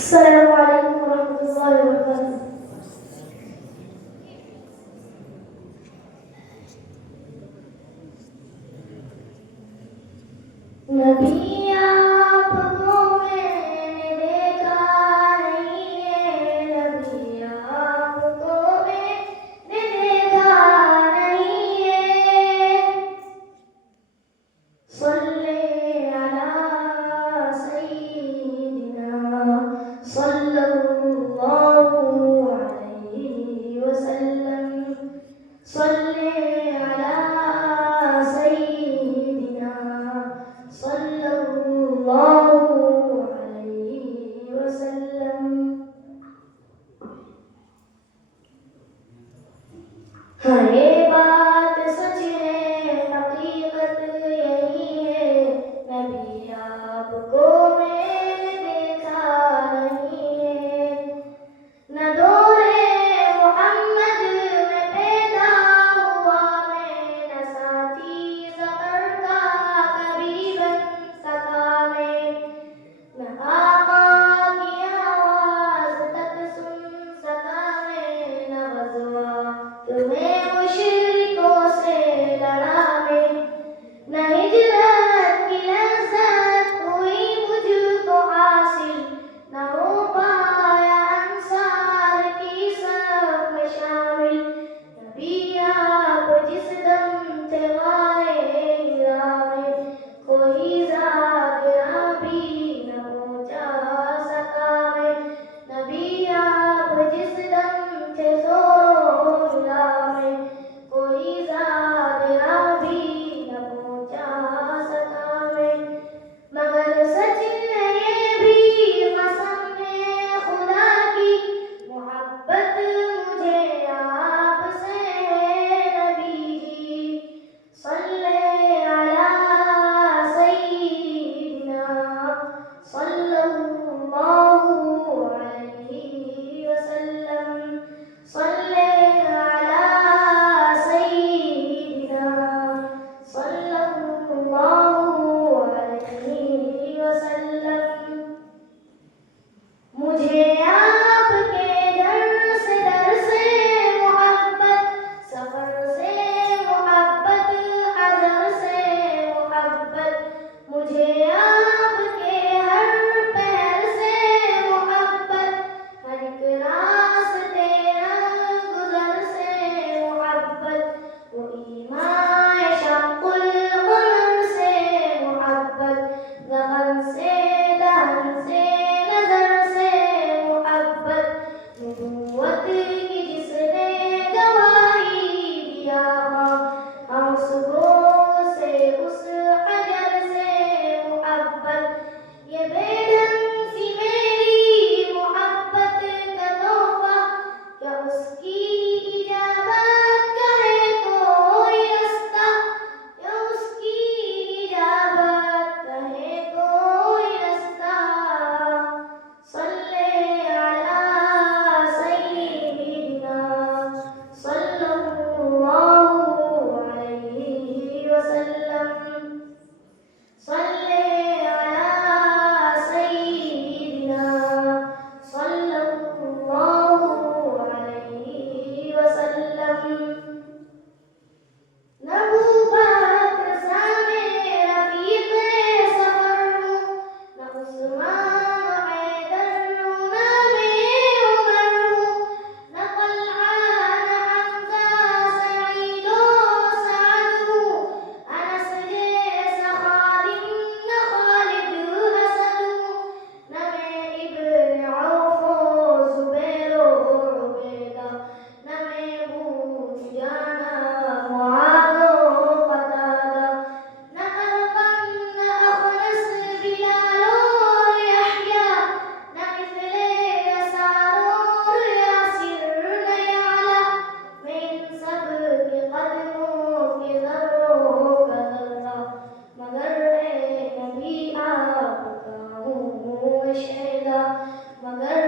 السلام عليكم ورحمة الله وبركاته. नबी आपको मैंने देखा नहीं है, नबी आपको मैंने देखा नहीं है। सल्ले अला सय्यिदिना सल्लल्लाहु अलैहि वसल्लम। सल्ले अला सय्यिदिना सल्लल्लाहु अलैहि वसल्लम। हाँ, ये बात सच है, हकीकत यही है, नबी आपको मैंने देखा नहीं है। न दौरे मोहम्मद में पैदा हुआ मैं, न साथी सफर का कभी बन सका मैं, न आका की आवाज तक सुन सका मैं, न गज़वा तुम्हें मुशरिकों से लड़ा मैं, न हिजरत की लज़्ज़त हुई मुझको हासिल, न हो पाया अंसार की सफ़ में शामिल। नबी आप जिस दम थे गाए हिरा में, कोई ज़ाकिरा भी न पहुँचा सका मैं। नबी आप जिस दम थे ज़ोरो हिरा में, कोई ज़ाकिरा भी न पहुँचा सका मैं। मगर सच है ये भी कसम है खुदा की, मोहब्बत मुझे आपसे है नबी जी। सल्ले अला सय्यिदिना सल्लल्लाहु अलैहि वसल्लम। सल्ले अला सय्यिदिना सल्लल्लाहु अलैहि वसल्लम। मुझे आपके दर से मोहब्बत, सफर से मोहब्बत, हज़र से मोहब्बत, मुझे आपके हर पैर से मोहब्बत, हर एक रास्ते गुज़र से मोहब्बत, वो ईमान शक़्क़ुल क़मर से मोहब्बत, ज़बान से दहन से नज़र से मोहब्बत, नबूवत की जिसने गवाही दिया हम सुबह से उस हजर से मोहब्बत। ये बेढंग सी मेरी मोहब्बत का तोहफा, क्या उसकी इजाबत कहे कोई रास्ता, क्या उसकी इजाबत कहे कोई रास्ता। सल्ले अला सय्यिदिना सल्लल्लाहु अलैहि वसल्लम। सल्ले अला सय्यिदिना सल्लल्लाहु अलैहि वसल्लम। नबूवत सा मेरा रफ़ीक़ सफ़र हूँ, न उस्मान हैदर हूँ, न मैं उमर हूँ, न तल्हा न हम्ज़ा सईद व सअद हूँ, अनस जैसा खादिम न खालिद असद हूँ, न मैं इब्न औफ़ व ज़ुबैर व उबैदा, न मैं अबू दुजाना मुआज़ व क़तादा, न अरक़म न अख़नस बिलाल और यहया, न मिस्ले यसार और यासिर न यअला। मैं इन सब के कदमों के ज़र्रों का ज़र्रा, मगर है नबी आपका हूँ शहदा, मगर